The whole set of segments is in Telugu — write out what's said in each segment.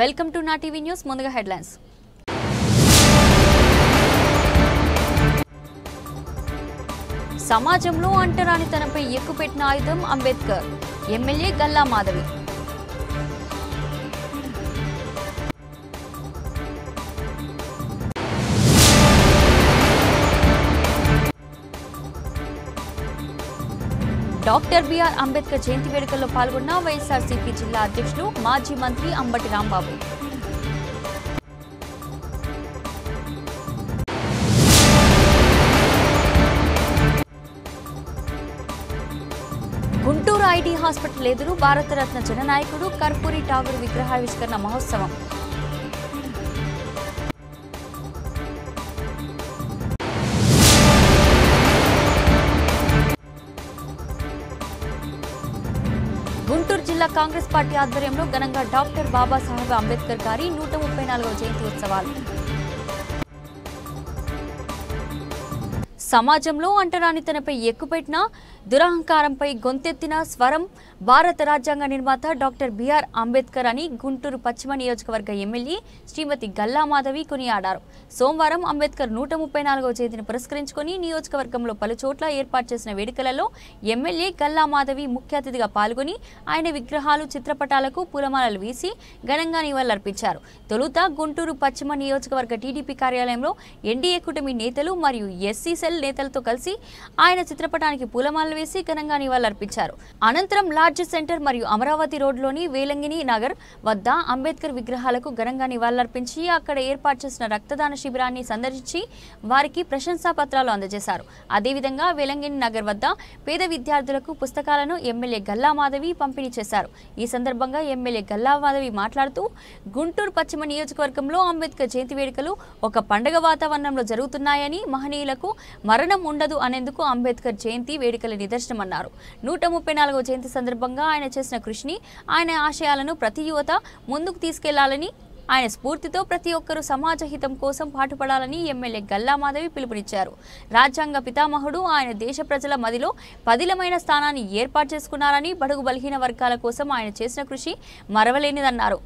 Welcome to Naa TV news. ముందుగా హెడ్లైన్స్. సమాజంలో అంటరానితనంపై ఎక్కుపెట్టిన ఆయుధం Ambedkar. MLA Galla Madhavi. Doctor BR Ambedkar జయంతి వేడుకల్లో పాల్గొన్న వైఎస్ఆర్సీపీ జిల్లా అధ్యక్షులు మాజీ మంత్రి అంబటి రాంబాబు. గుంటూరు ఐటీ హాస్పిటల్ ఎదురు భారతరత్న జననాయకుడు కర్పూరి ఠాగూర్ విగ్రహావిష్కరణ మహోత్సవం. గుంటూరు జిల్లా కాంగ్రెస్ పార్టీ ఆధ్వర్యంలో ఘనంగా డాక్టర్ బాబాసాహెబ్ అంబేద్కర్ గారి 134వ జయంతి ఉత్సవాలు. సమాజంలో అంటరానితనంపై ఎక్కుపెట్టిన దురహంకారంపై గొంతెత్తిన స్వరం భారత రాజ్యాంగ నిర్మాత డాక్టర్ బిఆర్ అంబేద్కర్ అని గుంటూరు పశ్చిమ నియోజకవర్గ ఎమ్మెల్యే శ్రీమతి గల్లా మాధవి కొనియాడారు. సోమవారం అంబేద్కర్ 134వ జయంతిని పురస్కరించుకుని నియోజకవర్గంలో పలుచోట్ల ఏర్పాటు చేసిన వేడుకలలో ఎమ్మెల్యే గల్లా మాధవి ముఖ్య అతిథిగా పాల్గొని ఆయన విగ్రహాలు, చిత్రపటాలకు పూలమాలలు వేసి ఘనంగా నివాళులర్పించారు. తొలుత గుంటూరు పశ్చిమ నియోజకవర్గ టీడీపీ కార్యాలయంలో ఎన్డీఏ కూటమి నేతలు మరియు ఎస్సీ సెల్ నేతలతో కలిసి ఆయన చిత్రపటానికి పూలమాలలు వేసి ఘనంగా నివాళులర్పించారు. అనంతరం లార్జ్ సెంటర్ మరియు అమరావతి రోడ్లోని వేలంగిని నగర్ వద్ద అంబేద్కర్ విగ్రహాలకు ఘనంగా నివాళులర్పించి అక్కడ ఏర్పాటు చేసిన రక్తదాన శిబిరాన్ని సందర్శించి వారికి ప్రశంసా పత్రాలు అందజేశారు. అదేవిధంగా వేలంగిని నగర్ వద్ద పేద విద్యార్థులకు పుస్తకాలను ఎమ్మెల్యే గల్లా మాధవి పంపిణీ చేశారు. ఈ సందర్భంగా ఎమ్మెల్యే గల్లా మాధవి మాట్లాడుతూ గుంటూరు పశ్చిమ నియోజకవర్గంలో అంబేద్కర్ జయంతి వేడుకలు ఒక పండుగ వాతావరణంలో జరుగుతున్నాయని, మహనీయులకు మరణం ఉండదు అనేందుకు అంబేద్కర్ జయంతి వేడుకల నిదర్శనమన్నారు. 134వ జయంతి సందర్భంగా ఆయన చేసిన కృషిని, ఆయన ఆశయాలను ప్రతి యువత ముందుకు తీసుకెళ్లాలని, ఆయన స్ఫూర్తితో ప్రతి ఒక్కరూ సమాజ హితం కోసం పాటుపడాలని ఎమ్మెల్యే గల్లా మాధవి పిలుపునిచ్చారు. రాజ్యాంగ పితామహుడు ఆయన దేశ ప్రజల మదిలో పదిలమైన స్థానాన్ని ఏర్పాటు చేసుకున్నారని, బడుగు బలహీన వర్గాల కోసం ఆయన చేసిన కృషి మరవలేనిదన్నారు.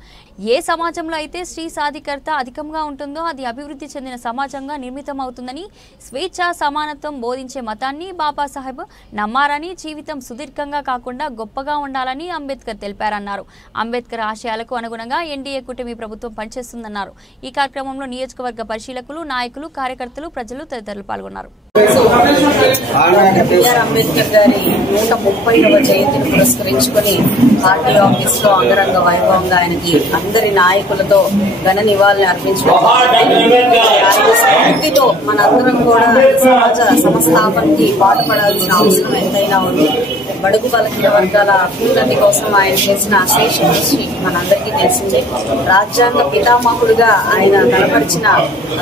ఏ సమాజంలో అయితే స్త్రీ సాధికారత అధికంగా ఉంటుందో అది అభివృద్ధి చెందిన సమాజంగా నిర్మితమవుతుందని, స్వేచ్ఛ, సమానత్వం బోధించే మతాన్ని బాబాసాహెబ్ నమ్మారని, జీవితం సుదీర్ఘంగా కాకుండా గొప్పగా ఉండాలని అంబేద్కర్ తెలిపారన్నారు. అంబేద్కర్ ఆశయాలకు అనుగుణంగా ఎన్డీఏ కూటమి ప్రభుత్వం పనిచేస్తుందన్నారు. ఈ కార్యక్రమంలో నియోజకవర్గ పరిశీలకులు, నాయకులు, కార్యకర్తలు, ప్రజలు తదితరులు పాల్గొన్నారు. అంబేద్కర్ గారి 130వ జయంతిని పురస్కరించుకుని పార్టీ ఆఫీస్ లో అంగరంగ వైభవంగా ఆయనకి అందరి నాయకులతో ఘన నివాళులు అర్పించుకుంటూ స్ఫూర్తితో మనందరం కూడా సమాజ సంస్థాపనకి పాటుపడాల్సిన అవసరం ఎంతైనా ఉంది. బడుగు బలహీన వర్గాల అభ్యున్నతి కోసం ఆయన చేసిన అశేష కృషి మనందరికీ తెలిసిందే. రాజ్యాంగ పితామహుడుగా ఆయన కనపరిచిన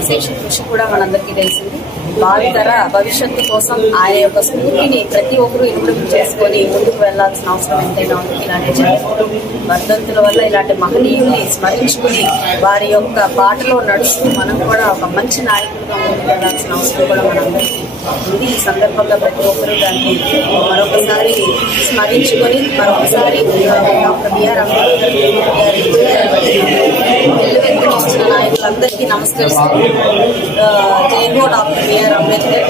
అశేష కృషి కూడా మనందరికీ తెలిసింది. భావితర భవిష్యత్తు కోసం ఆయన యొక్క స్ఫూర్తిని ప్రతి ఒక్కరూ ఇనుమడుగు చేసుకుని ముందుకు వెళ్లాల్సిన అవసరం ఎంతైనా ఉంది. ఇలాంటి జయంతులు, వర్ధంతుల వల్ల ఇలాంటి మహనీయుల్ని స్మరించుకుని వారి యొక్క బాటలో నడుస్తూ మనం కూడా ఒక మంచి నాయకులుగా ముందుకు వెళ్లాల్సిన అవసరం కూడా మనందరికీ ఉంది. ఈ సందర్భంగా ప్రతి ఒక్కరూ దాన్ని మరొకసారి స్మరించుకొని మరొకసారి డాక్టర్ బిఆర్ అంబేద్కర్ వెల్లువెత్తున వచ్చిన నాయకులందరికీ నమస్కరిస్తూ జై హో డాక్టర్ బిఆర్ అంబేద్కర్,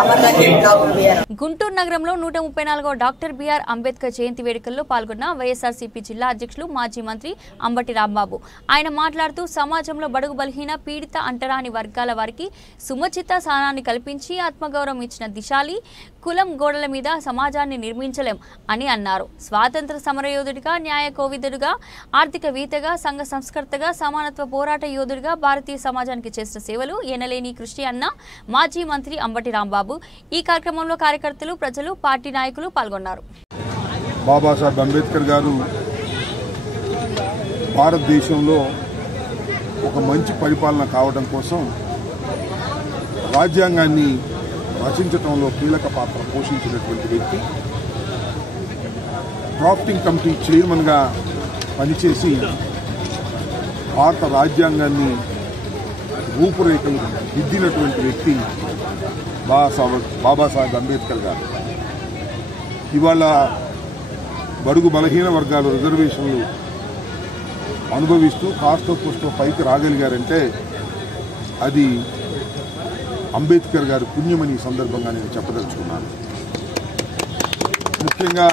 అమర్ రహే డాక్టర్ బిఆర్. గుంటూరు నగరంలో 134వ డాక్టర్ బిఆర్ అంబేద్కర్ జయంతి వేడుకల్లో పాల్గొన్న వైఎస్ఆర్సీపీ జిల్లా అధ్యక్షులు మాజీ మంత్రి అంబటి రాంబాబు. ఆయన మాట్లాడుతూ సమాజంలో బడుగు బలహీన, పీడిత, అంటరాని వర్గాల వారికి సుమచిత స్థానాన్ని కల్పించి ఆత్మగౌరవం ఇచ్చిన దిశాలి కులం గోడల మీద సమాజాన్ని నిర్మించలేం అని అన్నారు. స్వాతంత్ర సమరయోధుడిగా, న్యాయ కోవిదుడిగా, ఆర్థికవేత్తగా, సంఘ సంస్కర్తగా, సమానత్వ పోరాట యోధుడిగా భారతీయ సమాజానికి చేసిన సేవలు ఎనలేని కృషి అన్న మాజీ మంత్రి అంబటి రాంబాబు. ఈ కార్యక్రమంలో కార్యకర్తలు, ప్రజలు, పార్టీ నాయకులు పాల్గొన్నారు. బాబాసాహెబ్ అంబేద్కర్ గారు భారతదేశంలో ఒక మంచి పరిపాలన కావడం కోసం రాజ్యాంగాన్ని రచించడంలో కీలక పాత్ర పోషించినటువంటి వ్యక్తి. డ్రాఫ్టింగ్ కమిటీ చైర్మన్గా పనిచేసి భారత రాజ్యాంగాన్ని రూపురేఖలు దిద్దినటువంటి వ్యక్తి బాబాసాహెబ్ అంబేద్కర్ గారు. ఇవాళ బడుగు బలహీన వర్గాలు రిజర్వేషన్లు అనుభవిస్తూ కాస్తో కూస్తో పైకి రాగలిగారంటే అది అంబేద్కర్ గారి పుణ్యమని సందర్భంగా నేను చెప్పదలుచుకున్నాను. ముఖ్యంగా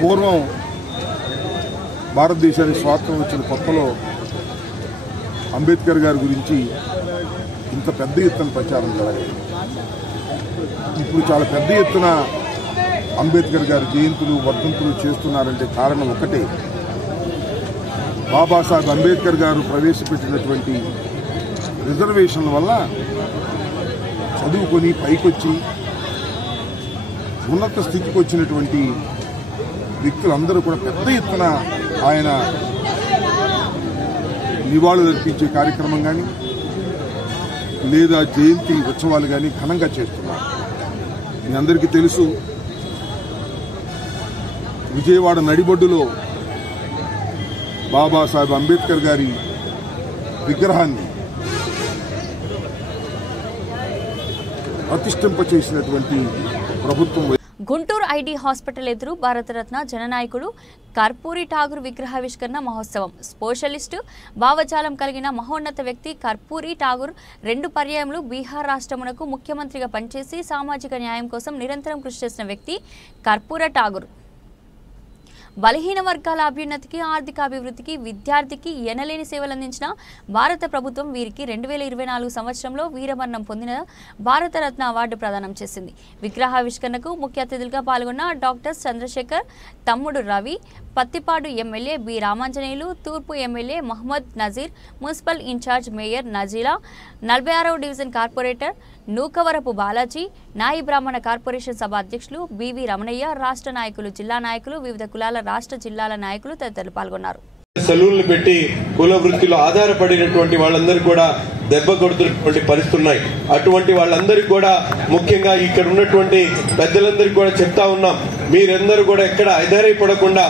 పూర్వం భారతదేశానికి స్వాతంత్రం వచ్చిన కొత్తలో అంబేద్కర్ గారి గురించి ఇంత పెద్ద ఎత్తున ప్రచారం జరగలేదు. ఇప్పుడు చాలా పెద్ద ఎత్తున అంబేద్కర్ గారి జయంతులు వర్ధంతులు చేస్తున్నారంటే కారణం ఒకటే, బాబాసాహెబ్ అంబేద్కర్ గారు ప్రవేశపెట్టినటువంటి రిజర్వేషన్ల వల్ల చదువుకొని పైకొచ్చి ఉన్నత స్థితికి వచ్చినటువంటి వ్యక్తులందరూ కూడా పెద్ద ఎత్తున ఆయన నివాళులు అర్పించే కార్యక్రమం కానీ లేదా జయంతి ఉత్సవాలు కానీ ఘనంగా చేస్తున్నారు. మీ అందరికీ తెలుసు, విజయవాడ నడిబొడ్డులో బాబాసాహెబ్ అంబేద్కర్ గారి విగ్రహాన్ని ప్రతిష్ఠింపచేసినటువంటి ప్రభుత్వం. గుంటూరు ఐడి హాస్పిటల్ ఎదురు భారతరత్న జననాయకుడు కర్పూరి ఠాగూర్ విగ్రహావిష్కరణ మహోత్సవం. స్పెషలిస్టు భావజాలం కలిగిన మహోన్నత వ్యక్తి కర్పూరి ఠాగూర్ 2 పర్యాయములు బీహార్ రాష్ట్రమునకు ముఖ్యమంత్రిగా పనిచేసి సామాజిక న్యాయం కోసం నిరంతరం కృషి చేసిన వ్యక్తి కర్పూర ఠాగూర్. బలహీన వర్గాల అభ్యున్నతికి, ఆర్థికాభివృద్ధికి, విద్యార్థికి ఎనలేని సేవలందించిన భారత ప్రభుత్వం వీరికి 2024 సంవత్సరంలో వీరమరణం పొందిన భారతరత్న అవార్డు ప్రదానం చేసింది. విగ్రహావిష్కరణకు ముఖ్య అతిథులుగా పాల్గొన్న డాక్టర్ చంద్రశేఖర్, తమ్ముడు రవి, పత్తిపాడు ఎమ్మెల్యే బి రామాంజనేయులు, తూర్పు MLA Mohammad Nazeer, municipal incharge mayor Najeela, 46వ division corporator Nukavarapu Balaji, Nayi Brahmana corporation సభ అధ్యక్షులు బివి రమణయ్య, రాష్ట్ర నాయకులు, జిల్లా నాయకులు, వివిధ కులాల రాష్ట్ర జిల్లాల నాయకులు తదితరులు పాల్గొన్నారు. సెలవులను పెట్టి కుల వృత్తిలో ఆధారపడినటువంటి వాళ్ళందరూ కూడా దెబ్బ కొడుతున్నటువంటి పరిస్థితులు ఉన్నాయి. అటువంటి వాళ్ళందరికీ కూడా ముఖ్యంగా ఇక్కడ ఉన్నటువంటి పెద్దలందరికీ కూడా చెప్తా ఉన్నాం, మీరందరూ కూడా ఎక్కడ ఆధారపడకుండా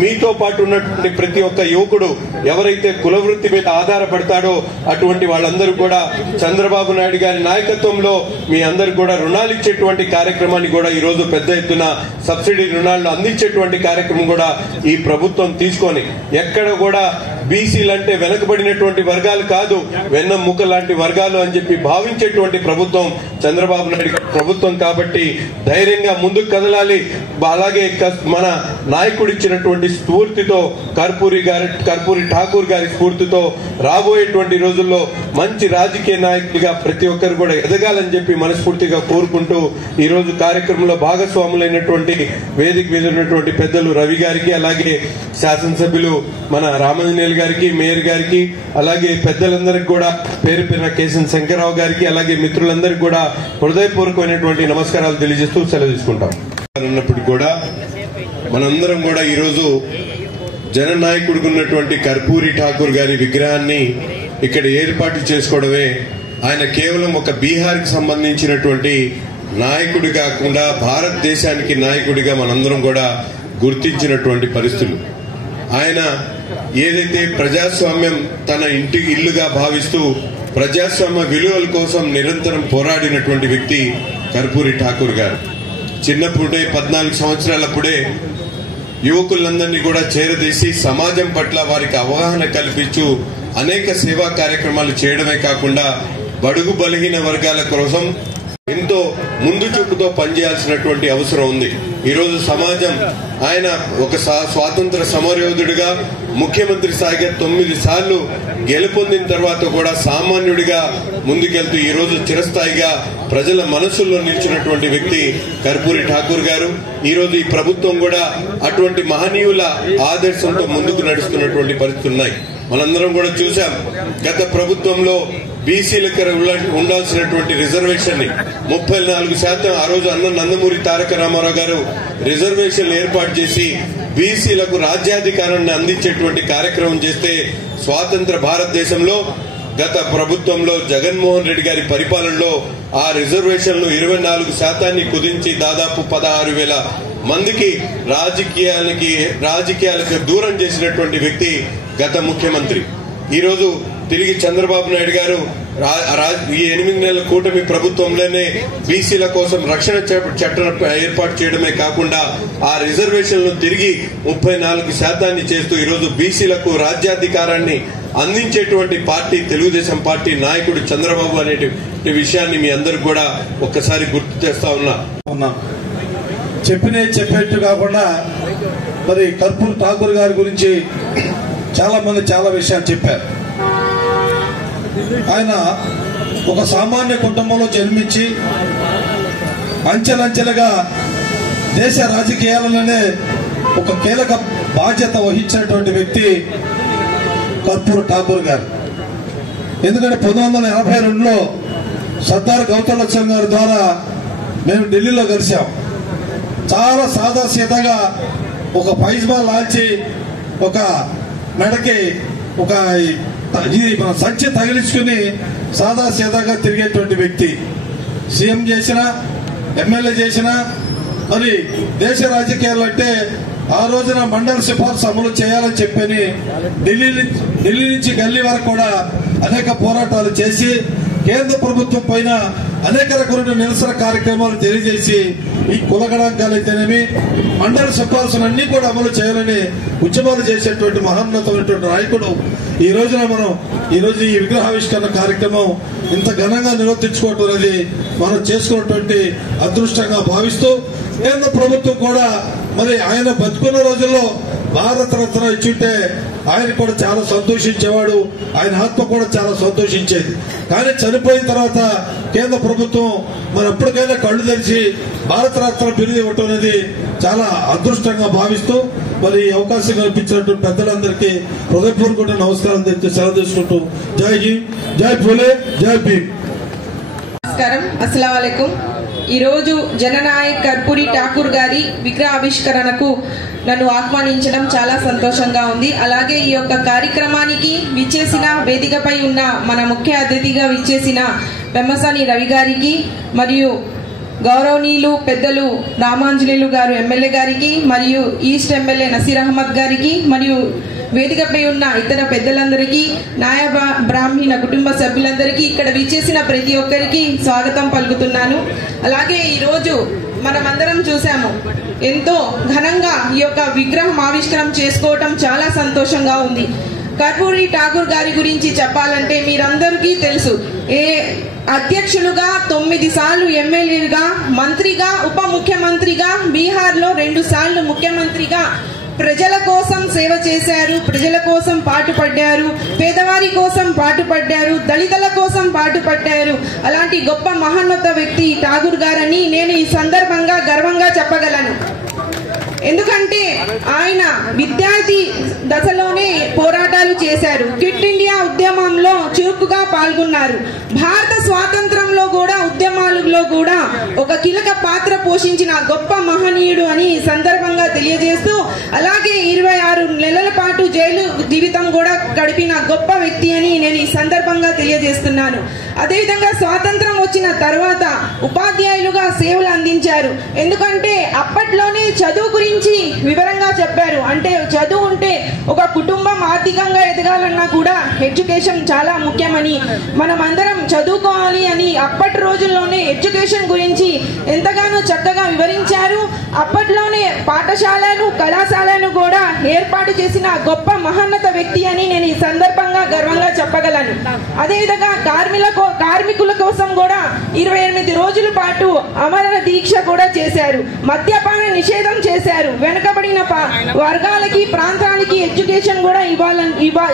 మీతో పాటు ఉన్నటువంటి ప్రతి ఒక్క యువకుడు ఎవరైతే కుల వృత్తి మీద ఆధారపడతాడో అటువంటి వాళ్ళందరూ కూడా చంద్రబాబు నాయుడు గారి నాయకత్వంలో మీ అందరూ కూడా రుణాలు ఇచ్చేటువంటి కార్యక్రమాన్ని కూడా ఈ రోజు పెద్ద ఎత్తున సబ్సిడీ రుణాలను అందించేటువంటి కార్యక్రమం కూడా ఈ ప్రభుత్వం తీసుకొని, ఎక్కడ కూడా బీసీలు అంటే వెనకబడినటువంటి వర్గాలు కాదు, వెన్నెముక లాంటి వర్గాలు అని చెప్పి భావించేటువంటి ప్రభుత్వం చంద్రబాబు నాయుడు ప్రభుత్వం. కాబట్టి ధైర్యంగా ముందుకు కదలాలి. అలాగే మన నాయకుడు ఇచ్చినటువంటి స్ఫూర్తితో, కర్పూరి ఠాకూర్ గారి స్ఫూర్తితో రాబోయేటువంటి రోజుల్లో మంచి రాజకీయ నాయకుడిగా ప్రతి ఒక్కరు కూడా ఎదగాలని చెప్పి మనస్ఫూర్తిగా కోరుకుంటూ ఈ రోజు కార్యక్రమంలో భాగస్వాములైనటువంటి వేదిక మీద ఉన్నటువంటి పెద్దలు రవి గారికి, అలాగే శాసనసభ్యులు మన రామాంజనేయులు గారికి, మేయర్ గారికి, అలాగే పెద్దలందరికీ కూడా పేరు పేరున కేసీఎన్ శంకర్రావు గారికి, అలాగే మిత్రులందరికీ కూడా హృదయపూర్వకమైనటువంటి నమస్కారాలు తెలియజేస్తూ సెలవు తీసుకుంటాం. ఉన్నప్పటికీ కూడా మనందరం కూడా ఈరోజు జననాయకుడికి ఉన్నటువంటి కర్పూరి ఠాకూర్ గారి విగ్రహాన్ని ఇక్కడ ఏర్పాటు చేసుకోవడమే, ఆయన కేవలం ఒక బీహార్కి సంబంధించినటువంటి నాయకుడి కాకుండా భారతదేశానికి నాయకుడిగా మనందరం కూడా గుర్తించినటువంటి పరిస్థితులు. ఆయన ఏదైతే ప్రజాస్వామ్యం తన ఇల్లుగా భావిస్తూ ప్రజాస్వామ్య విలువల కోసం నిరంతరం పోరాడినటువంటి వ్యక్తి కర్పూరి ఠాకూర్ గారు. చిన్నప్పుడే 14 సంవత్సరాలప్పుడే యువకులందరినీ కూడా చేరదీసి సమాజం పట్ల వారికి అవగాహన కల్పించు అనేక సేవా కార్యక్రమాలు చేయడమే కాకుండా బడుగు బలహీన వర్గాల కోసం ఎంతో ముందు చూపుతో పనిచేయాల్సినటువంటి అవసరం ఉంది. ఈరోజు సమాజం ఆయన ఒక స్వాతంత్ర సమరయోధుడిగా ముఖ్యమంత్రి స్థాయిగా 9 సార్లు గెలుపొందిన తర్వాత కూడా సామాన్యుడిగా ముందుకెళ్తూ ఈ రోజు చిరస్థాయిగా ప్రజల మనసుల్లో నిలిచినటువంటి వ్యక్తి కర్పూరి ఠాకూర్ గారు. ఈ రోజు ఈ ప్రభుత్వం కూడా అటువంటి మహనీయుల ఆదర్శంతో ముందుకు నడుస్తున్నటువంటి పరిస్థితులు ఉన్నాయి. మనందరం కూడా చూసాం, గత ప్రభుత్వంలో బీసీలకు ఉండాల్సినటువంటి రిజర్వేషన్ ని 34% ఆ రోజు అన్న నందమూరి తారక రామారావు గారు రిజర్వేషన్లు ఏర్పాటు చేసి బీసీలకు రాజ్యాధికారాన్ని అందించేటువంటి కార్యక్రమం చేస్తే, స్వాతంత్ర భారతదేశంలో గత ప్రభుత్వంలో జగన్మోహన్ రెడ్డి గారి పరిపాలనలో ఆ రిజర్వేషన్లు 24% కుదించి దాదాపు 16,000 మందికి రాజకీయాలకు దూరం చేసినటువంటి వ్యక్తి గత ముఖ్యమంత్రి. ఈ రోజు తిరిగి చంద్రబాబు నాయుడు గారు ఈ 8 నెలల కూటమి ప్రభుత్వంలోనే బీసీల కోసం రక్షణ చట్టం ఏర్పాటు చేయడమే కాకుండా ఆ రిజర్వేషన్లను తిరిగి 34% చేస్తూ ఈరోజు బీసీలకు రాజ్యాధికారాన్ని అందించేటువంటి పార్టీ తెలుగుదేశం పార్టీ నాయకుడు చంద్రబాబు అనే విషయాన్ని మీ అందరికి కూడా ఒక్కసారి గుర్తు చేస్తా ఉన్నా. చెప్పేట్టు కాకుండా మరి కర్పూర్ ఠాకూర్ గారి గురించి చాలా మంది చాలా విషయాలు చెప్పారు. ఆయన ఒక సామాన్య కుటుంబంలో జన్మించి అంచెలంచెలుగా దేశ రాజకీయాలలోనే ఒక కీలక బాధ్యత వహించినటువంటి వ్యక్తి కర్పూర్ ఠాకూర్ గారు. ఎందుకంటే 1982లో సర్దార్ గౌతమ్ లక్ష్మణ్ గారి ద్వారా మేము ఢిల్లీలో కలిసాం. చాలా సాదాసీదాగా ఒక పైజ్మా లాల్చి ఒక మెడకి ఒక మన సంచి తగిలించుకుని సాదాసీదాగా తిరిగేటువంటి వ్యక్తి. సీఎం చేసినా ఎమ్మెల్యే చేసినా మరి దేశ రాజకీయాలు అంటే ఆ రోజున మండల సిఫార్సు అమలు చేయాలని చెప్పని ఢిల్లీ నుంచి గల్లీ వరకు కూడా అనేక పోరాటాలు చేసి కేంద్ర ప్రభుత్వం పైన అనేక రకాల నిరసన కార్యక్రమాలు తెలియజేసి ఈ కులగణాంకాలైతేనేమి మండల సిఫార్సులన్నీ కూడా అమలు చేయాలని ఉద్యమాలు చేసేటువంటి మహోన్నతమైనటువంటి నాయకుడు. ఈ రోజున మనం ఈ విగ్రహావిష్కరణ కార్యక్రమం ఇంత ఘనంగా నిర్వర్తించుకోవటం అనేది మనం చేసుకున్నటువంటి అదృష్టంగా భావిస్తూ కేంద్ర ప్రభుత్వం కూడా మరి ఆయన బతుకున్న రోజుల్లో భారత రత్న ఇచ్చుంటే ఆయన కూడా చాలా సంతోషించేవాడు, ఆయన ఆత్మ కూడా చాలా సంతోషించేది. కానీ చనిపోయిన తర్వాత కేంద్ర ప్రభుత్వం మరి ఎప్పటికైనా కళ్ళు తెరిచి భారత రత్న బిరుదు ఇవ్వటం అనేది చాలా అదృష్టంగా భావిస్తూ మరి అవకాశం కల్పించినటువంటి పెద్దలందరికీ హృదయపూర్వక నమస్కారం తెచ్చి సెలవు తీసుకుంటూ జై హింద్, జై పూలే, జై భీమ్. నమస్కారం, అస్సలాం వాలేకుం. ఈరోజు జననాయక్ కర్పూరి ఠాకూర్ గారి విగ్రహావిష్కరణకు నన్ను ఆహ్వానించడం చాలా సంతోషంగా ఉంది. అలాగే ఈ యొక్క కార్యక్రమానికి విచ్చేసిన వేదికపై ఉన్న మన ముఖ్య అతిథిగా విచ్చేసిన పెమ్మసాని రవి గారికి మరియు గౌరవనీయులు పెద్దలు రామాంజనేయులు గారు ఎమ్మెల్యే గారికి మరియు ఈస్ట్ ఎమ్మెల్యే నసీర్ అహ్మద్ గారికి మరియు వేదికపై ఉన్న ఇతర పెద్దలందరికీ నాయబ బ్రాహ్మణ కుటుంబ సభ్యులందరికీ ఇక్కడ విచ్చేసిన ప్రతి ఒక్కరికి స్వాగతం పలుకుతున్నాను. అలాగే ఈరోజు మనమందరం చూసాము, ఎంతో ఘనంగా ఈ యొక్క విగ్రహం ఆవిష్కరణ చేసుకోవటం చాలా సంతోషంగా ఉంది. కర్పూరి ఠాకూర్ గారి గురించి చెప్పాలంటే మీరందరికీ తెలుసు. అధ్యక్షులుగా 9 సార్లు ఎమ్మెల్యేగా, మంత్రిగా, ఉప ముఖ్యమంత్రిగా, బీహార్లో 2 సార్లు ముఖ్యమంత్రిగా ప్రజల కోసం సేవ చేశారు, ప్రజల కోసం పాటుపడ్డారు, పేదవారి కోసం పాటుపడ్డారు, దళితుల కోసం పాటుపడ్డారు. అలాంటి గొప్ప మహోన్నత వ్యక్తి ఠాకూర్ గారని నేను ఈ సందర్భంగా గర్వంగా చెప్పగలను. ఎందుకంటే ఆయన విద్యార్థి దశలోనే పోరాటాలు చేశారు. క్విట్ ఇండియా ఉద్యమంలో చురుకుగా పాల్గొన్నారు. భారత స్వాతంత్రంలో కూడా ఉద్యమాలలో కూడా ఒక కీలక పాత్ర పోషించిన గొప్ప మహనీయుడు అని సందర్భంగా తెలియజేస్తూ, అలాగే 26 నెలల పాటు జైలు జీవితం కూడా గడిపిన గొప్ప వ్యక్తి అని నేను ఈ సందర్భంగా తెలియజేస్తున్నాను. అదేవిధంగా స్వాతంత్రం వచ్చిన తర్వాత ఉపాధ్యాయులుగా సేవలు అందించారు. ఎందుకంటే అప్పట్లోనే చదువు గురించి వివరంగా చెప్పారు. అంటే చదువు ఉంటే ఒక కుటుంబం ఆర్థికంగా ఎదగాలన్నా కూడా ఎడ్యుకేషన్ చాలా ముఖ్యమని, మనం అందరం చదువుకోవాలి అని అప్పటి రోజుల్లోనే ఎడ్యుకేషన్ గురించి ఎంతగానో చక్కగా వివరించారు. అప్పట్లోనే పాఠశాలలు, కళాశాలను కూడా ఏర్పాటు చేసిన గొప్ప మహోన్నత వ్యక్తి అని నేను ఈ సందర్భంగా గర్వంగా చెప్పగలను. అదేవిధంగా కార్మికుల కోసం కూడా 28 రోజుల పాటు అమరణ దీక్ష కూడా చేశారు. మద్యపాన నిషేధం చేశారు. వెనుకబడిన వర్గాలకి, ప్రాంతాలకి ఎడ్యుకేషన్ కూడా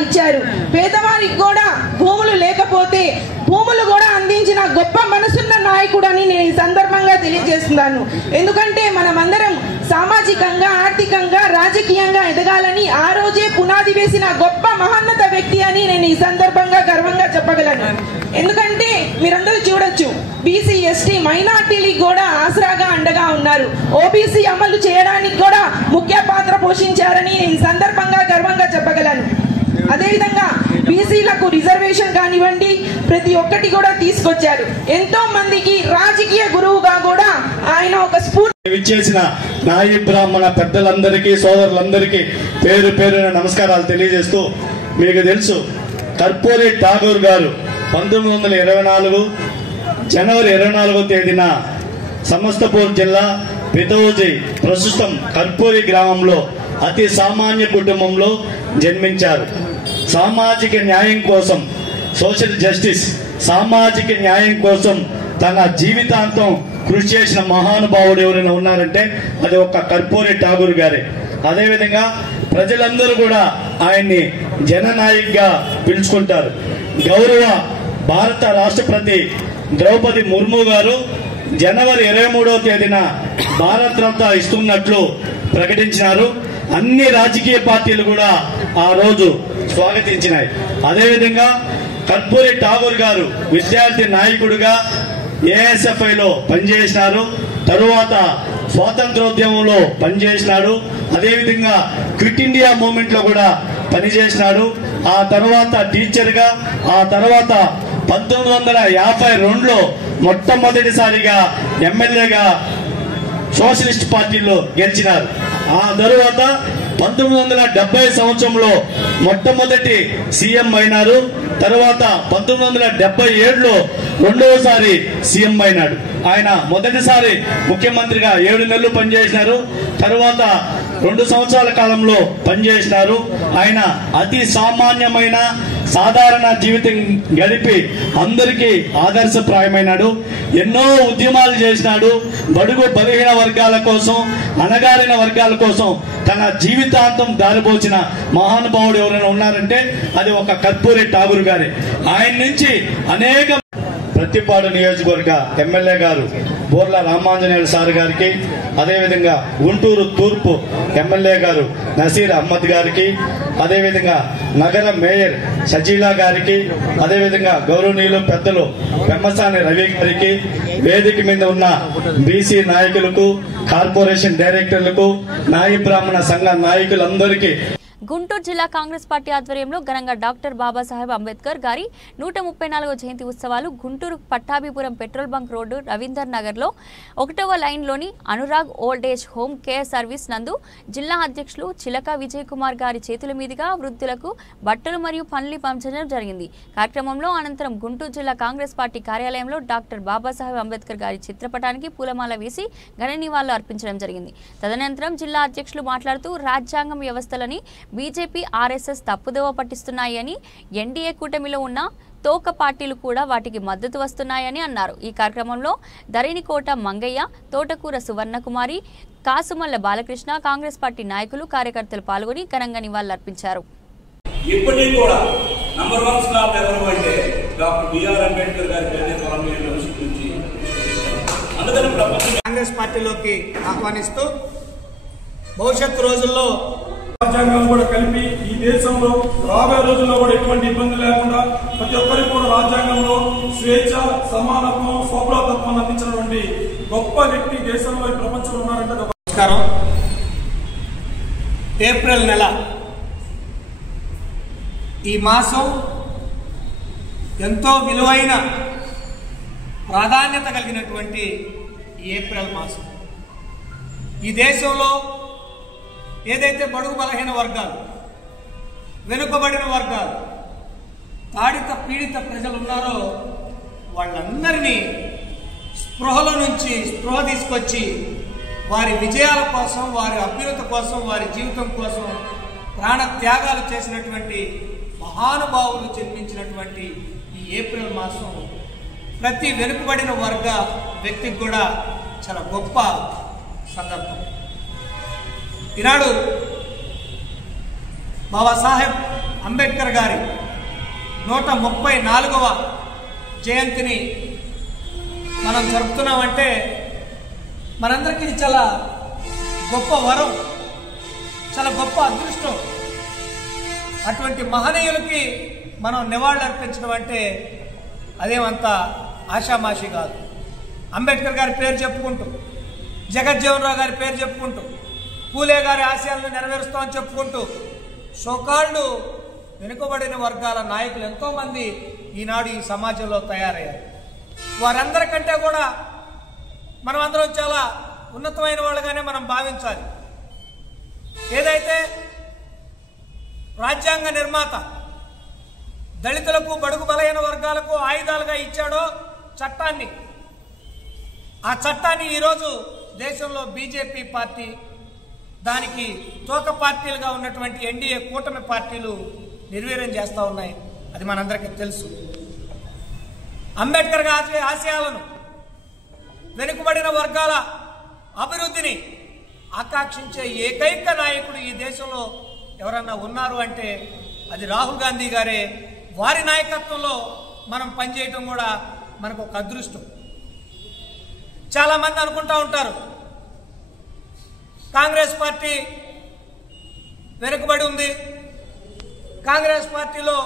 ఇచ్చారు. పేదవారికి కూడా భూములు లేకపోతే భూములు కూడా అందించిన గొప్ప మనసున్న నాయకుడు అని నేను ఈ సందర్భంగా తెలియజేస్తున్నాను. ఎందుకంటే మనమందరం సామాజికంగా, ఆర్థికంగా, రాజకీయంగా ఎదగాలని ఆ రోజే పునాది వేసిన గొప్ప మహోన్నత వ్యక్తి అని నేను ఈ సందర్భంగా గర్వంగా చెప్పగలను. ఎందుకంటే మీరందరూ చూడొచ్చు, బీసీ, ఎస్టీ, మైనార్టీలకు కూడా ఆసరాగా అండగా ఉన్నారు. ఓబీసీ అమలు చేయడానికి కూడా ముఖ్య పాత్ర పోషించారని ఈ సందర్భంగా గర్వంగా చెప్పగలను. అదేవిధంగా బీసీలకు రిజర్వేషన్ కానివ్వండి, ప్రతి ఒక్కటి కూడా తీసుకొచ్చారు. ఎంతో మందికి రాజకీయ గురువుగా కూడా ఆయన ఒక స్ఫూర్తి ఇచ్చేసిన నాయి బ్రాహ్మణ పెద్దలందరికీ, సోదరులందరికీ పేరు పేరున నమస్కారాలు తెలియజేస్తూ, మీకు తెలుసు కర్పూరి ఠాకూర్ గారు 1924 జనవరి 24వ తేదీన సమస్తపూర్ జిల్లా పెదోజీ ప్రస్తుతం కర్పూరి గ్రామంలో అతి సామాన్య కుటుంబంలో జన్మించారు. సామాజిక న్యాయం కోసం, సోషల్ జస్టిస్, సామాజిక న్యాయం కోసం తన జీవితాంతం కృషి చేసిన మహానుభావుడు ఎవరైనా ఉన్నారంటే అది ఒక్క కర్పూరి ఠాగూర్ గారే. అదేవిధంగా ప్రజలందరూ కూడా ఆయన్ని జననాయక్గా పిలుచుకుంటారు. గౌరవ భారత రాష్ట్రపతి ద్రౌపది ముర్ము గారు జనవరి 23వ తేదీన భారత రత్న ఇస్తున్నట్లు ప్రకటించినారు. అన్ని రాజకీయ పార్టీలు కూడా ఆ రోజు స్వాగతించినాయి. అదేవిధంగా కర్పూరి ఠాగూర్ గారు విద్యార్థి నాయకుడిగా ఏఎస్ఎఫ్ఐలో పనిచేసినారు. తరువాత స్వాతంత్రోద్యమంలో పనిచేసినాడు. అదేవిధంగా క్విట్ ఇండియా మూవ్మెంట్ లో కూడా పనిచేసినాడు. ఆ తర్వాత టీచర్గా, ఆ తర్వాత 1952లో మొట్టమొదటిసారిగా ఎమ్మెల్యేగా సోషలిస్ట్ పార్టీలో గెలిచినారు. ఆ తరువాత 1970 సంవత్సరంలో మొట్టమొదటి సీఎం అయినారు. తర్వాత 1977లో రెండవసారి సీఎం అయినాడు. ఆయన మొదటిసారి ముఖ్యమంత్రిగా 7 నెలలు పనిచేసినారు. తర్వాత 2 సంవత్సరాల కాలంలో పనిచేసినారు. ఆయన అతి సామాన్యమైన సాధారణ జీవితం గడిపి అందరికీ ఆదర్శప్రాయమైనాడు. ఎన్నో ఉద్యమాలు చేసినాడు. బడుగు బలహీన వర్గాల కోసం, అణగారిన వర్గాల కోసం తన జీవితాంతం దారిపోచిన మహానుభావుడు ఎవరైనా ఉన్నారంటే అది ఒక కర్పూరి ఠాగూర్ గారే. ఆయన నుంచి అనేక ప్రతిపాడు నియోజకవర్గ ఎమ్మెల్యే గారు బోర్ల రామాంజనేయులు సార్ గారికి, అదేవిధంగా గుంటూరు తూర్పు ఎమ్మెల్యే గారు నసీర్ అహ్మద్ గారికి, అదేవిధంగా నగర మేయర్ సజీలా గారికి, అదేవిధంగా గౌరవనీయులు పెద్దలు పెమ్మసాని రవి గారికి, వేదిక మీద ఉన్న బీసీ నాయకులకు, కార్పొరేషన్ డైరెక్టర్లకు, నాయి బ్రాహ్మణ సంఘ నాయకులందరికీ గుంటూరు జిల్లా కాంగ్రెస్ పార్టీ ఆధ్వర్యంలో ఘనంగా డాక్టర్ బాబాసాహెబ్ అంబేద్కర్ గారి 134వ జయంతి ఉత్సవాలు Guntur Pattabhipuram petrol bunk road Ravinder నగర్లో 1వ లైన్లోని Anurag old age home care service నందు జిల్లా అధ్యక్షులు చిలక విజయ్ కుమార్ గారి చేతుల మీదుగా వృద్ధులకు బట్టలు మరియు పండ్లు పంచడం జరిగింది. కార్యక్రమంలో అనంతరం గుంటూరు జిల్లా కాంగ్రెస్ పార్టీ కార్యాలయంలో డాక్టర్ బాబాసాహెబ్ అంబేద్కర్ గారి చిత్రపటానికి పూలమాల వేసి ఘన నివాళులు అర్పించడం జరిగింది. తదనంతరం జిల్లా అధ్యక్షులు మాట్లాడుతూ రాజ్యాంగం వ్యవస్థలని బీజేపీ, ఆర్ఎస్ఎస్ తప్పుదోవ పట్టిస్తున్నాయని, ఎన్డీఏ కూటమిలో ఉన్న తోక పార్టీలు కూడా వాటికి మద్దతు వస్తున్నాయని అన్నారు. ఈ కార్యక్రమంలో ధరణికోట మంగయ్య, తోటకూర సువర్ణకుమారి, కాసుమల్ల బాలకృష్ణ, కాంగ్రెస్ పార్టీ నాయకులు, కార్యకర్తలు పాల్గొని ఘనంగా నివాళులర్పించారు. ఇప్పటికీ కూడా నంబర్ 1 స్టాప్ ఎవరు అంటే డాక్టర్ బిఆర్ అంబేద్కర్ గారి నుంచి అందుకని కాంగ్రెస్ పార్టీలోకి ఆహ్వానిస్తూ భవిష్యత్తు రోజుల్లో రాజ్యాంగాలు కూడా కలిపి ఈ దేశంలో రాబోయే రోజుల్లో కూడా ఎటువంటి ఇబ్బంది లేకుండా ప్రతి ఒక్కరికి కూడా రాజ్యాంగంలో స్వేచ్ఛ, సమానత్వం, స్వప్రతత్వాన్ని అందించినటువంటి గొప్ప వ్యక్తి దేశంలో ఈ ప్రపంచంలో ఉన్నారంటే. నమస్కారం. ఏప్రిల్ నెల ఈ మాసం ఎంతో విలువైన ప్రాధాన్యత కలిగినటువంటి ఏప్రిల్ మాసం. ఈ దేశంలో ఏదైతే బడుగు బలహీన వర్గాలు, వెనుకబడిన వర్గాలు, తాడిత పీడిత ప్రజలు ఉన్నారో వాళ్ళందరినీ స్పృహలో నుంచి స్పృహ తీసుకొచ్చి వారి విజయాల కోసం, వారి అభ్యున్నతి కోసం, వారి జీవితం కోసం ప్రాణ త్యాగాలు చేసినటువంటి మహానుభావులు జన్మించినటువంటి ఈ ఏప్రిల్ మాసం ప్రతి వెనుకబడిన వర్గ వ్యక్తికి కూడా చాలా గొప్ప సందర్భం. ఈనాడు బాబాసాహెబ్ అంబేద్కర్ గారి 134వ జయంతిని మనం జరుపుతున్నామంటే మనందరికీ ఇది చాలా గొప్ప వరం, చాలా గొప్ప అదృష్టం. అటువంటి మహనీయులకి మనం నివాళులు అర్పించడం అంటే అదేమంత ఆషామాషి కాదు. అంబేద్కర్ గారి పేరు చెప్పుకుంటూ, జగజ్జీవన్ రావు గారి పేరు చెప్పుకుంటూ, పూలే గారి ఆశయాలను నెరవేరుస్తామని చెప్పుకుంటూ సోకాళ్ళు వెనుకబడిన వర్గాల నాయకులు ఎంతోమంది ఈనాడు ఈ సమాజంలో తయారయ్యారు. వారందరికంటే కూడా మనం అందరం చాలా ఉన్నతమైన వాళ్ళగానే మనం భావించాలి. ఏదైతే రాజ్యాంగ నిర్మాత దళితులకు బడుగు బలహీన వర్గాలకు ఆయుధాలుగా ఇచ్చాడో చట్టాన్ని, ఆ చట్టాన్ని ఈరోజు దేశంలో బీజేపీ పార్టీ, దానికి తోక పార్టీలుగా ఉన్నటువంటి ఎన్డీఏ కూటమి పార్టీలు నిర్వీర్యం చేస్తూ ఉన్నాయి. అది మనందరికీ తెలుసు. అంబేద్కర్ గారి ఆశయాలను, వెనుకబడిన వర్గాల అభివృద్ధిని ఆకాంక్షించే ఏకైక నాయకుడు ఈ దేశంలో ఎవరన్నా ఉన్నారు అంటే అది రాహుల్ గాంధీ గారే. వారి నాయకత్వంలో మనం పనిచేయటం కూడా మనకు ఒక అదృష్టం. చాలా మంది అనుకుంటా ఉంటారు కాంగ్రెస్ పార్టీ వెనుకబడి ఉంది, కాంగ్రెస్ పార్టీలో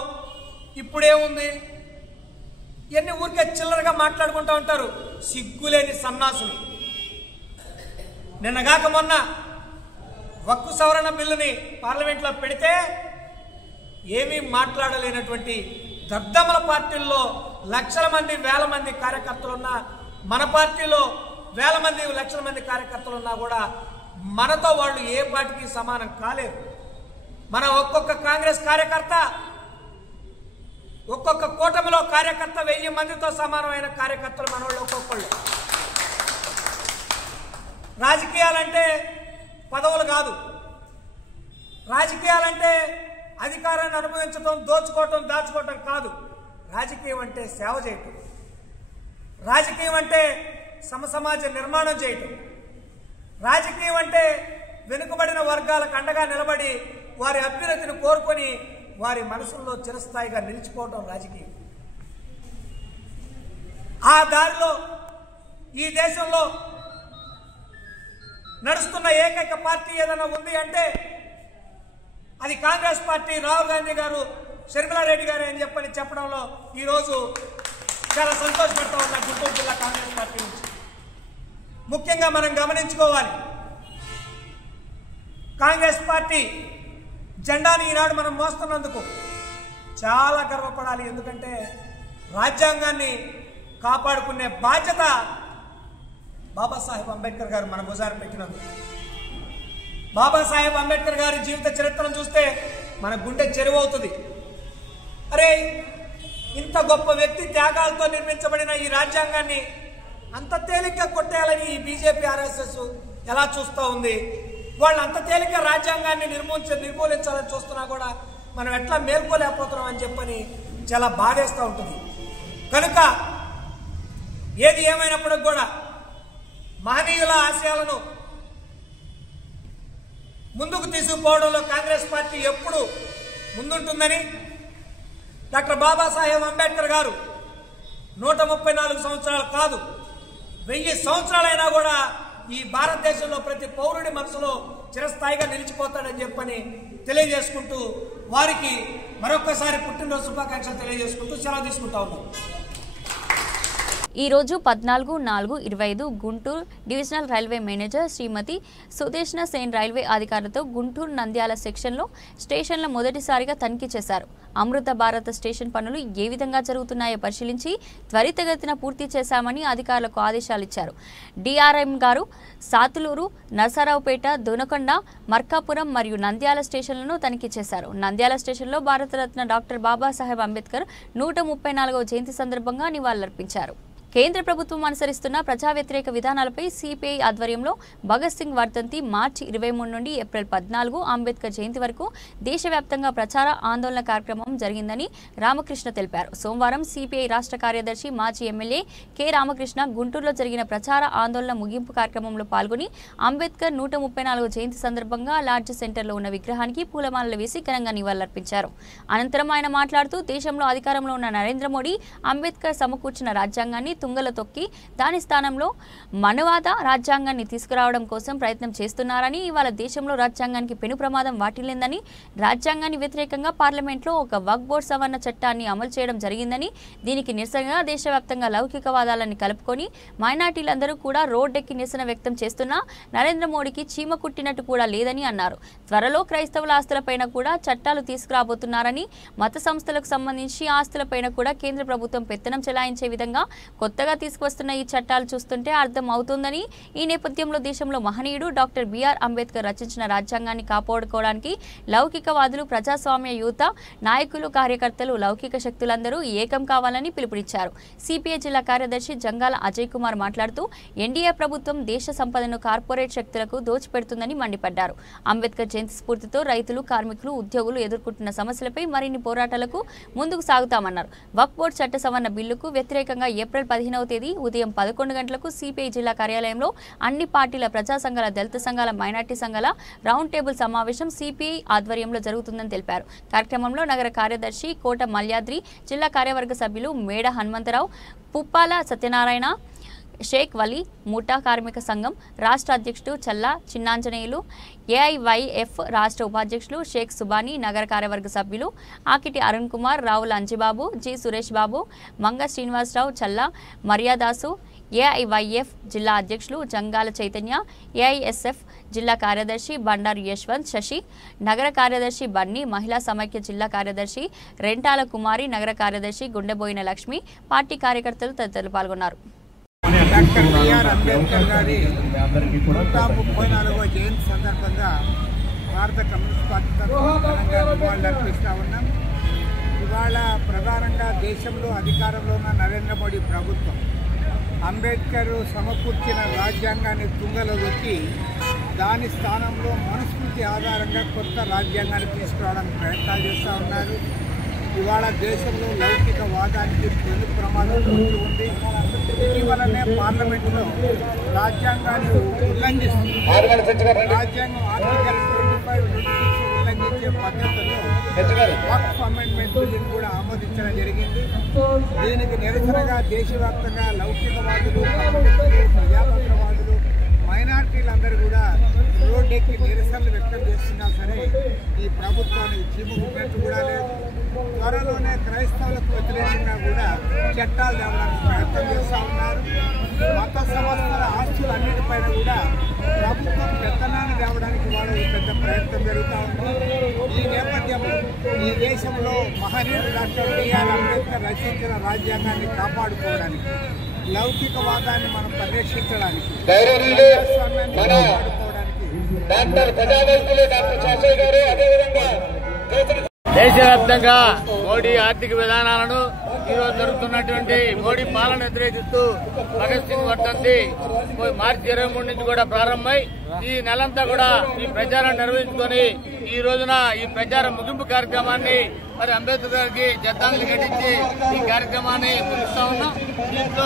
ఇప్పుడేముంది, ఇవన్నీ ఊరికే చిల్లరగా మాట్లాడుకుంటూ ఉంటారు సిగ్గులేని సన్నాసులు. నిన్నగాక మొన్న వక్కు సవరణ బిల్లుని పార్లమెంట్లో పెడితే ఏమీ మాట్లాడలేనటువంటి దద్దమల పార్టీల్లో లక్షల మంది వేల మంది కార్యకర్తలున్నా, మన పార్టీలో వేల మంది లక్షల మంది కార్యకర్తలున్నా కూడా మనతో వాళ్ళు ఏ పార్టీకి సమానం కాలేరు. మన ఒక్కొక్క కాంగ్రెస్ కార్యకర్త, ఒక్కొక్క కూటమిలో కార్యకర్త 1000 మందితో సమానమైన కార్యకర్తలు మన వాళ్ళు ఒక్కొక్కళ్ళు. రాజకీయాలంటే పదవులు కాదు, రాజకీయాలంటే అధికారాన్ని అనుభవించడం, దోచుకోవటం, దాచుకోవటం కాదు. రాజకీయం అంటే సేవ చేయటం, రాజకీయం అంటే సమసమాజ నిర్మాణం చేయటం, రాజకీయం అంటే వెనుకబడిన వర్గాలకు అండగా నిలబడి వారి అభ్యున్నతిని కోరుకొని వారి మనసుల్లో చిరస్థాయిగా నిలిచిపోవటం రాజకీయం. ఆ దారిలో ఈ దేశంలో నడుస్తున్న ఏకైక పార్టీ ఏదైనా ఉంది అంటే అది కాంగ్రెస్ పార్టీ. రాహుల్ గాంధీ గారు, షర్మిలారెడ్డి గారు అని చెప్పడంలో ఈరోజు చాలా సంతోషపడతా ఉన్నా గుంటూరు జిల్లా కాంగ్రెస్ పార్టీ నుంచి. ముఖ్యంగా మనం గమనించుకోవాలి, కాంగ్రెస్ పార్టీ జెండాని ఈనాడు మనం మోస్తున్నందుకు చాలా గర్వపడాలి. ఎందుకంటే రాజ్యాంగాన్ని కాపాడుకునే బాధ్యత బాబాసాహెబ్ అంబేద్కర్ గారు మన భుజాన పెట్టినందుకు. బాబాసాహెబ్ అంబేద్కర్ గారి జీవిత చరిత్రను చూస్తే మన గుండె చెరువవుతుంది. అరే, ఇంత గొప్ప వ్యక్తి త్యాగాలతో నిర్మించబడిన ఈ రాజ్యాంగాన్ని అంత తేలిగ్గా కొట్టేయాలని ఈ బీజేపీ ఆర్ఎస్ఎస్ ఎలా చూస్తూ ఉంది? వాళ్ళు అంత తేలిగ్గా రాజ్యాంగాన్ని నిర్మూలించాలని చూస్తున్నా కూడా మనం ఎట్లా మేల్కోలేకపోతున్నాం అని చెప్పని చాలా బాధేస్తూ ఉంటుంది. కనుక ఏది ఏమైనప్పటికి కూడా మహనీయుల ఆశయాలను ముందుకు తీసుకుపోవడంలో కాంగ్రెస్ పార్టీ ఎప్పుడు ముందుంటుందని డాక్టర్ బాబాసాహెబ్ అంబేద్కర్ గారు 134 సంవత్సరాలు కాదు, 1000 సంవత్సరాలైనా కూడా ఈ భారతదేశంలో ప్రతి పౌరుడి మనసులో చిరస్థాయిగా నిలిచిపోతాడని చెప్పని తెలియజేసుకుంటూ వారికి మరొకసారి పుట్టినరోజు శుభాకాంక్షలు తెలియజేసుకుంటూ సెలవు తీసుకుంటా ఉన్నాం. ఈ రోజు 14/4/25 గుంటూరు డివిజనల్ రైల్వే మేనేజర్ శ్రీమతి సుదేష్ణ సేన్ రైల్వే అధికారులతో గుంటూరు నంద్యాల సెక్షన్లో స్టేషన్ల మొదటిసారిగా తనిఖీ చేశారు. అమృత భారత స్టేషన్ పనులు ఏ విధంగా జరుగుతున్నాయో పరిశీలించి త్వరితగతిన పూర్తి చేశామని అధికారులకు ఆదేశాలిచ్చారు. డిఆర్ఎం గారు సాతులూరు, నరసరావుపేట, దొనకొండ, మర్కాపురం మరియు నంద్యాల స్టేషన్లను తనిఖీ చేశారు. నంద్యాల స్టేషన్లో భారతరత్న డాక్టర్ బాబాసాహెబ్ అంబేద్కర్ 134వ జయంతి సందర్భంగా నివాళులర్పించారు. కేంద్ర ప్రభుత్వం అనుసరిస్తున్న ప్రజా వ్యతిరేక విధానాలపై సిపిఐ ఆధ్వర్యంలో భగత్ సింగ్ వర్ధంతి మార్చి 23 నుండి ఏప్రిల్ 14 అంబేద్కర్ జయంతి వరకు దేశవ్యాప్తంగా ప్రచార ఆందోళన కార్యక్రమం జరిగిందని రామకృష్ణ తెలిపారు. సోమవారం సిపిఐ రాష్ట్ర కార్యదర్శి మాజీ ఎమ్మెల్యే కె రామకృష్ణ గుంటూరులో జరిగిన ప్రచార ఆందోళన ముగింపు కార్యక్రమంలో పాల్గొని అంబేద్కర్ 134వ జయంతి సందర్భంగా లాడ్జ్ సెంటర్లో ఉన్న విగ్రహానికి పూలమాలలు వేసి ఘనంగా నివాళులర్పించారు. అనంతరం ఆయన మాట్లాడుతూ దేశంలో అధికారంలో ఉన్న నరేంద్ర మోడీ అంబేద్కర్ సమకూర్చిన రాజ్యాంగాన్ని తుంగలో తొక్కి దాని స్థానంలో మనవాద రాజ్యాంగాన్ని తీసుకురావడం కోసం ప్రయత్నం చేస్తున్నారని, ఇవాళ దేశంలో రాజ్యాంగానికి పెను ప్రమాదం వాటిల్లిందని, రాజ్యాంగాన్ని వ్యతిరేకంగా పార్లమెంట్లో ఒక వక్ఫ్ బోర్డు సవరణ చట్టాన్ని అమలు చేయడం జరిగిందని, దీనికి నిరసనగా దేశవ్యాప్తంగా లౌకికవాదాలను కలుపుకొని మైనార్టీలందరూ కూడా రోడ్డెక్కి నిరసన వ్యక్తం చేస్తున్నా నరేంద్ర మోడీకి చీమ కుట్టినట్టు కూడా లేదని అన్నారు. త్వరలో క్రైస్తవుల ఆస్తులపైన కూడా చట్టాలు తీసుకురాబోతున్నారని, మత సంస్థలకు సంబంధించి ఆస్తులపైన కూడా కేంద్ర ప్రభుత్వం పెత్తనం చెలాయించే విధంగా కొత్తగా తీసుకువస్తున్న ఈ చట్టాలు చూస్తుంటే అర్థం అవుతుందని, ఈ నేపథ్యంలో దేశంలో మహనీయుడు డాక్టర్ బిఆర్ అంబేద్కర్ రచించిన రాజ్యాంగాన్ని కాపాడుకోవడానికి లౌకికవాదులు, ప్రజాస్వామ్య యువత నాయకులు, కార్యకర్తలు, లౌకిక శక్తులందరూ ఏకం కావాలని పిలుపునిచ్చారు. సిపిఐ జిల్లా కార్యదర్శి జంగాల అజయ్ కుమార్ మాట్లాడుతూ ఎన్డీఏ ప్రభుత్వం దేశ సంపదను కార్పొరేట్ శక్తులకు దోచిపెడుతుందని మండిపడ్డారు. అంబేద్కర్ జయంతి స్ఫూర్తితో రైతులు, కార్మికులు, ఉద్యోగులు ఎదుర్కొంటున్న సమస్యలపై మరిన్ని పోరాటాలకు ముందుకు సాగుతామన్నారు. వక్ఫ్ బోర్డు చట్ట సవరణ బిల్లుకు వ్యతిరేకంగా ఏప్రిల్ 15వ తేదీ ఉదయం 11 గంటలకు సిపిఐ జిల్లా కార్యాలయంలో అన్ని పార్టీల, ప్రజా సంఘాల, దళిత సంఘాల, మైనార్టీ సంఘాల రౌండ్ టేబుల్ సమావేశం సిపిఐ ఆధ్వర్యంలో జరుగుతుందని తెలిపారు. కార్యక్రమంలో నగర కార్యదర్శి కోట మల్యాద్రి, జిల్లా కార్యవర్గ సభ్యులు మేడ హనుమంతరావు, పుప్పాల సత్యనారాయణ, షేక్ వలీ, ముఠా కార్మిక సంఘం రాష్ట్ర అధ్యక్షుడు చల్లా చిన్నాంజనేయులు, ఏఐవైఎఫ్ రాష్ట్ర ఉపాధ్యక్షులు షేక్ సుబానీ, నగర కార్యవర్గ సభ్యులు ఆకిటి అరుణ్ కుమార్, రావుల అంజిబాబు, జి సురేష్ బాబు, మంగ శ్రీనివాసరావు, చల్లా మర్యాదాసు, ఏఐవైఎఫ్ జిల్లా అధ్యక్షులు జంగాల చైతన్య, ఏఐఎస్ఎఫ్ జిల్లా కార్యదర్శి బండారు యశ్వంత్ శశి, నగర కార్యదర్శి బన్నీ, మహిళా సమైక్య జిల్లా కార్యదర్శి రెంటాల కుమారి, నగర కార్యదర్శి గుండెబోయిన లక్ష్మి, పార్టీ కార్యకర్తలు తదితరులు పాల్గొన్నారు. డాక్టర్ బిఆర్ అంబేద్కర్ గారి 134వ జయంతి సందర్భంగా భారత కమ్యూనిస్ట్ పార్టీ తరఫున నివాళులు అర్పిస్తూ ఉన్నాం. ఇవాళ ప్రధానంగా దేశంలో అధికారంలో ఉన్న నరేంద్ర మోడీ ప్రభుత్వం అంబేద్కర్ సమకూర్చిన రాజ్యాంగాన్ని తుంగలో దొక్కి దాని స్థానంలో మనుస్మృతి ఆధారంగా కొత్త రాజ్యాంగాన్ని తీసుకురావడానికి ప్రయత్నాలు చేస్తూ ఉన్నారు. ఇవాళ దేశంలో లౌకిక వాదానికి పెను ప్రమాదం ఉంది. ఇటీవలనే పార్లమెంటులో రాజ్యాంగాన్ని ఉల్లంఘిస్తుంది. రాజ్యాంగం ఆర్టికల్ 25, 26 ఉల్లంఘించే పద్ధతుల్లో వక్ఫ్ అమెండ్మెంట్ బిల్లును కూడా ఆమోదించడం జరిగింది. దీనికి నిరసనగా దేశవ్యాప్తంగా లౌకికవాదులు, ప్రజాతంత్రవాదులు, మైనార్టీలందరూ కూడా రోడ్డెక్కి నిరసనలు వ్యక్తం చేస్తున్నా సరే ఈ ప్రభుత్వానికి చీముకున్నట్టు కూడా లేదు. త్వరలోనే క్రైస్తవులకు వ్యతిరేకంగా కూడా చట్టాలు తేవడానికి ప్రయత్నం చేస్తూ ఉన్నారు. మత సంస్థల ఆస్తులన్నిటిపైన కూడా ప్రభుత్వం పెత్తనాన్ని తేవడానికి వాళ్ళు పెద్ద ప్రయత్నం జరుగుతూ ఉంది. ఈ నేపథ్యంలో ఈ దేశంలో మహనీయుడు డాక్టర్ బిఆర్ అంబేద్కర్ రచించిన రాజ్యాంగాన్ని కాపాడుకోవడానికి, లౌకికవాదాన్ని మనం పరిరక్షించడానికి, దేశవ్యాప్తంగా మోడీ ఆర్థిక విధానాలను ఈరోజు జరుగుతున్నటువంటి మోడీ పాలన వ్యతిరేకిస్తూ భగత్ సింగ్ వర్ధంతి మార్చి 23 నుంచి కూడా ప్రారంభమై ఈ నెలంతా కూడా ఈ ప్రచారం నిర్వహించుకొని ఈ రోజున ఈ ప్రచార ముగింపు కార్యక్రమాన్ని మరి అంబేద్కర్ గారికి శ్రద్ధాంజలి ఘటించి ఈ కార్యక్రమాన్ని ముగిస్తా ఉన్నాం. దీంట్లో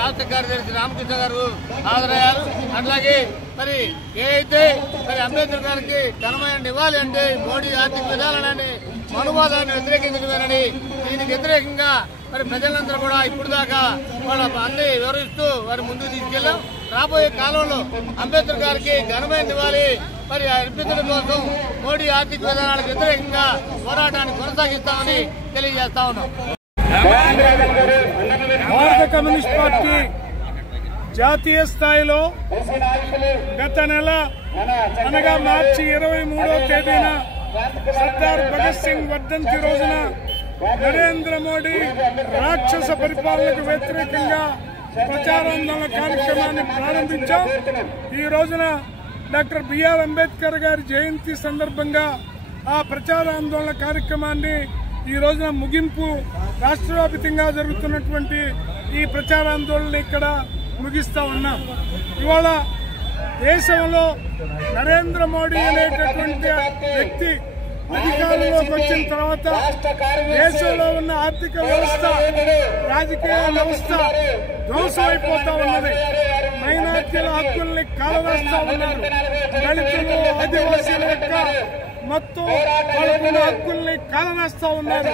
రాష్ట్ర కార్యదర్శి రామకృష్ణ గారు హాజరయ్యారు. అట్లాగే మరి ఏదైతే మరి అంబేద్కర్ గారికి ఘనమైన నివాళి అంటే మోడీ ఆర్థిక విధానాన్ని, మనువాదాన్ని వ్యతిరేకించడమేనని, దీనికి వ్యతిరేకంగా మరి ప్రజలందరూ కూడా ఇప్పుడు దాకా వాళ్ళ అన్ని వివరిస్తూ వారి ముందుకు తీసుకెళ్లాం. రాబోయే కాలంలో అంబేద్కర్ గారికి ఘనమైన నివాళి మరి అర్పించడం కోసం మోడీ ఆర్థిక విధానాలకు వ్యతిరేకంగా పోరాటాన్ని కొనసాగిస్తామని తెలియజేస్తా ఉన్నాం. భారత కమ్యూనిస్ట్ పార్టీ జాతీయ స్థాయిలో గత నెల అనగా మార్చి 23వ తేదీన సర్దార్ భగత్ సింగ్ వర్ధంతి రోజున నరేంద్ర మోడీ రాక్షస పరిపాలనకు వ్యతిరేకంగా ప్రచారాందోళన కార్యక్రమాన్ని ప్రారంభించాం. ఈ రోజున డాక్టర్ బిఆర్ అంబేద్కర్ గారి జయంతి సందర్భంగా ఆ ప్రచారాందోళన కార్యక్రమాన్ని ఈ రోజున ముగింపు రాష్ట్ర వ్యాప్తంగా జరుగుతున్నటువంటి ఈ ప్రచారాందోళన ఇక్కడ ముగిస్తా ఉన్నాం. ఇవాళ దేశంలో నరేంద్ర మోడీ అనేటటువంటి వ్యక్తి అధికారంలోకి వచ్చిన తర్వాత దేశంలో ఉన్న ఆర్థిక వ్యవస్థ, రాజకీయ వ్యవస్థ ధ్వంసం అయిపోతా ఉన్నది. మైనార్టీల హక్కుల్ని కాలవేస్తా ఉన్నారు. దళితులు, ఆదివాసీల యొక్క మొత్తం వాళ్ళకున్న హక్కుల్ని కాలవేస్తా ఉన్నారు.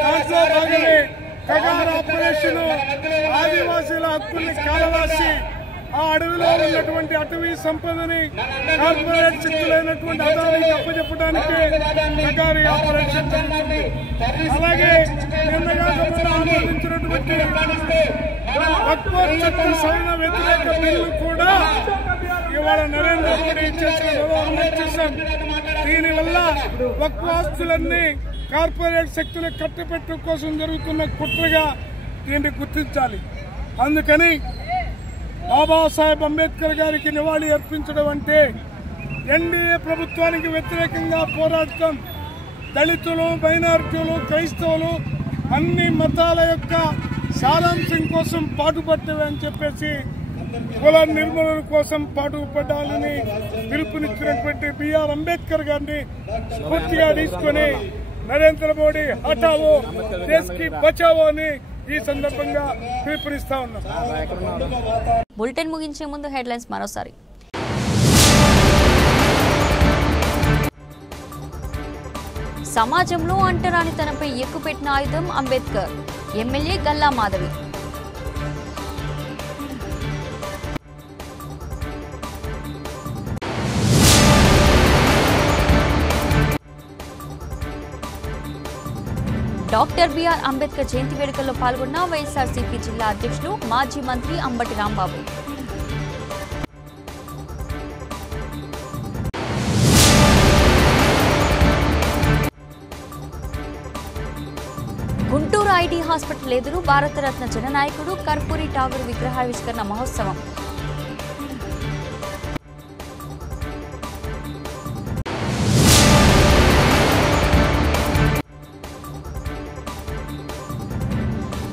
దాంట్లో భాగమే కగార్ ఆపరేషన్ ఆదివాసీల హక్కుల్ని కాలవేసి ఆ అడవిలో ఉన్నటువంటి అటవీ సంపదని కార్పొరేట్ శక్తులైనటువంటి అదానికి అప్పచెప్పడానికి కగారి ఆపరేషన్ జరుగుతుంది. అలాగే నిన్నగా ఆమోదించినటువంటి వక్ఫ్ బోర్డు చట్టం సవరణ వ్యతిరేక బిల్లు కూడా ఇవాళ నరేంద్ర మోడీ చేశాం. దీనివల్ల వక్ఫ్ ఆస్తులన్నీ కార్పొరేట్ శక్తుల కట్టపెట్టు కోసం జరుగుతున్న కుట్రగా దీన్ని గుర్తించాలి. అందుకని బాబాసాహెబ్ అంబేద్కర్ గారికి నివాళి అర్పించడం అంటే ఎన్డీఏ ప్రభుత్వానికి వ్యతిరేకంగా పోరాడటం, దళితులు, మైనారిటీలు, క్రైస్తవులు అన్ని మతాల యొక్క సారాంశం కోసం పాటుపడ్డవి అని చెప్పేసి కుల నిర్మూలన కోసం పాటుపడాలని పిలుపునిచ్చినటువంటి బిఆర్ అంబేద్కర్ గారిని పూర్తిగా తీసుకుని నరేంద్ర మోడీ హఠావో దేశ్ కి బచావో అని ఈ సందర్భంగా పిలుపునిస్తా ఉన్నాం. బులెటిన్ ముగించే ముందు హెడ్లైన్స్ మరోసారి. సమాజంలో అంటరానితనంపై ఎక్కుపెట్టిన ఆయుధం Ambedkar, MLA Galla Madhavi. Doctor BR Ambedkar జయంతి వేడుకల్లో పాల్గొన్న వైఎస్ఆర్సీపీ జిల్లా అధ్యక్షులు మాజీ మంత్రి అంబటి రాంబాబు. గుంటూరు ఐటీ హాస్పిటల్ ఎదురు భారతరత్న జననాయకుడు కర్పూరి ఠాగూర్ విగ్రహావిష్కరణ మహోత్సవం.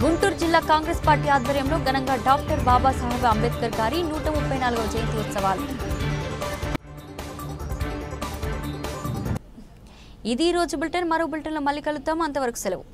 గుంటూరు జిల్లా కాంగ్రెస్ పార్టీ ఆధ్వర్యంలో ఘనంగా డాక్టర్ బాబాసాహెబ్ అంబేద్కర్ గారి 134వ జయంతి ఉత్సవాలు. ఇది ఈ రోజు బులెటిన్. మరో బులెటిన్లో మళ్ళీ కలుద్దాం. అంతవరకు సెలవు.